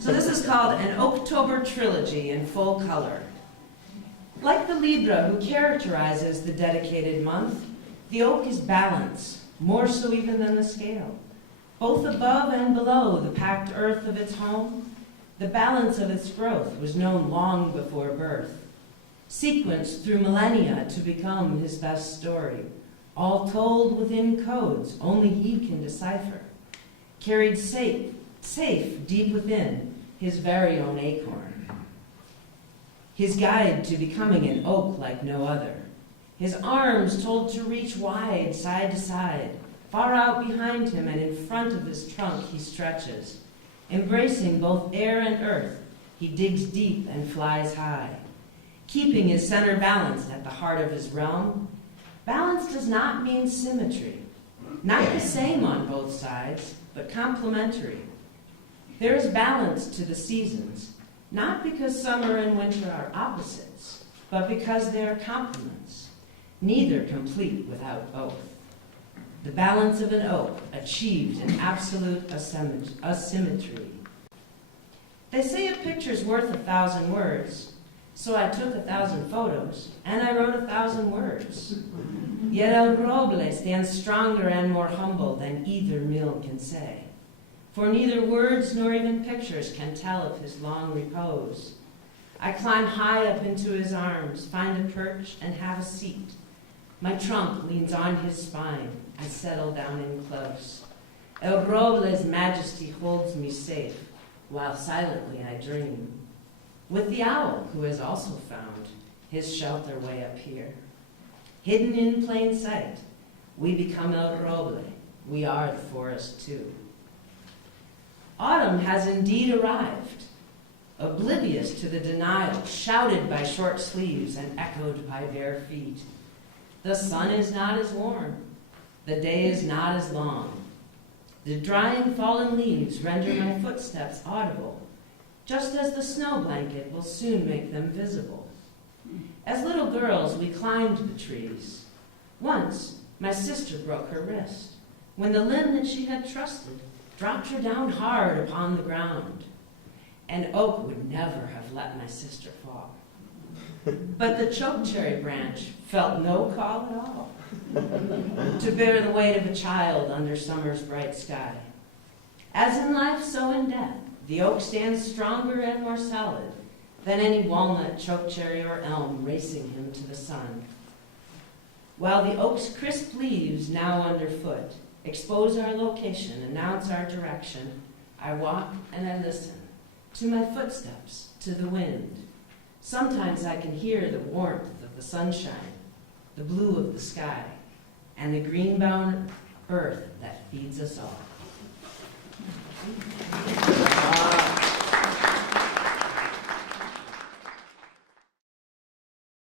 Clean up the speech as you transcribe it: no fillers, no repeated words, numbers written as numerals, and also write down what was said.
So this is called an Oaktober trilogy in full color. Like the Libra who characterizes the dedicated month, the oak is balance, more so even than the scale. Both above and below the packed earth of its home, the balance of its growth was known long before birth, sequenced through millennia to become his best story, all told within codes only he can decipher, carried safe deep within his very own acorn. His guide to becoming an oak like no other, his arms told to reach wide, side to side, far out behind him and in front of his trunk he stretches. Embracing both air and earth, he digs deep and flies high. Keeping his center balanced at the heart of his realm, balance does not mean symmetry. Not the same on both sides, but complementary. There is balance to the seasons, not because summer and winter are opposites, but because they are complements, neither complete without both. The balance of an oak achieved in absolute asymmetry. They say a picture's worth 1,000 words, so I took 1,000 photos, and I wrote 1,000 words. Yet El Roble stands stronger and more humble than either mill can say. For neither words nor even pictures can tell of his long repose. I climb high up into his arms, find a perch, and have a seat. My trunk leans on his spine. I settle down in close. El Roble's majesty holds me safe, while silently I dream. With the owl, who has also found his shelter way up here. Hidden in plain sight, we become El Roble. We are the forest too. Autumn has indeed arrived, oblivious to the denial, shouted by short sleeves and echoed by bare feet. The sun is not as warm. The day is not as long. The drying fallen leaves render my footsteps audible, just as the snow blanket will soon make them visible. As little girls, we climbed the trees. Once, my sister broke her wrist, when the limb that she had trusted dropped her down hard upon the ground. An oak would never have let my sister fall. But the chokecherry branch felt no call at all to bear the weight of a child under summer's bright sky. As in life, so in death, the oak stands stronger and more solid than any walnut, chokecherry, or elm racing him to the sun. While the oak's crisp leaves now underfoot expose our location, announce our direction, I walk and I listen to my footsteps, to the wind. Sometimes I can hear the warmth of the sunshine, the blue of the sky, and the green-bound earth that feeds us all.